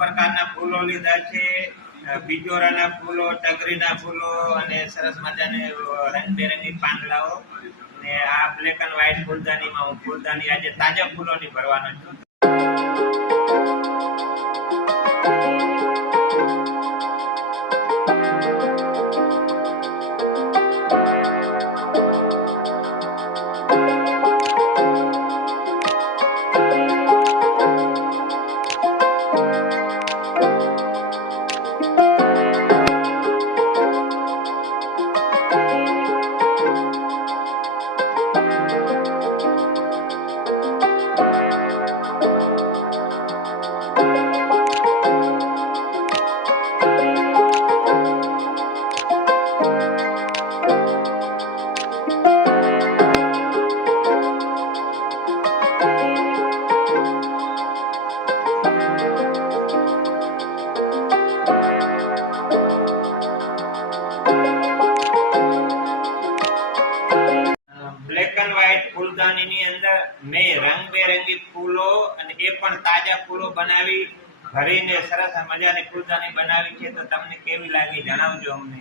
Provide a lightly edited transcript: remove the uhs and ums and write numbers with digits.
પ્રકારના ફૂલો લીધા છે, બિજોરાના ફૂલો, ટગરીના ફૂલો અને સરસ મજાની રંગબેરંગી પાંદડાઓ. ને આ બ્લેક એન્ડ વ્હાઈટ ફૂલદાનીમાં હું ફૂલદાની આજે તાજા ફૂલોની ભરવાનો છું. બ્લેક એન્ડ વ્હાઈટ ફૂલદાનીની અંદર મેં રંગબેરંગી ફૂલો અને એ પણ તાજા ફૂલો બનાવી ભરીને સરસ મજાની ફૂલદાની બનાવી છે. તો તમને કેવી લાગી જણાવજો અમને.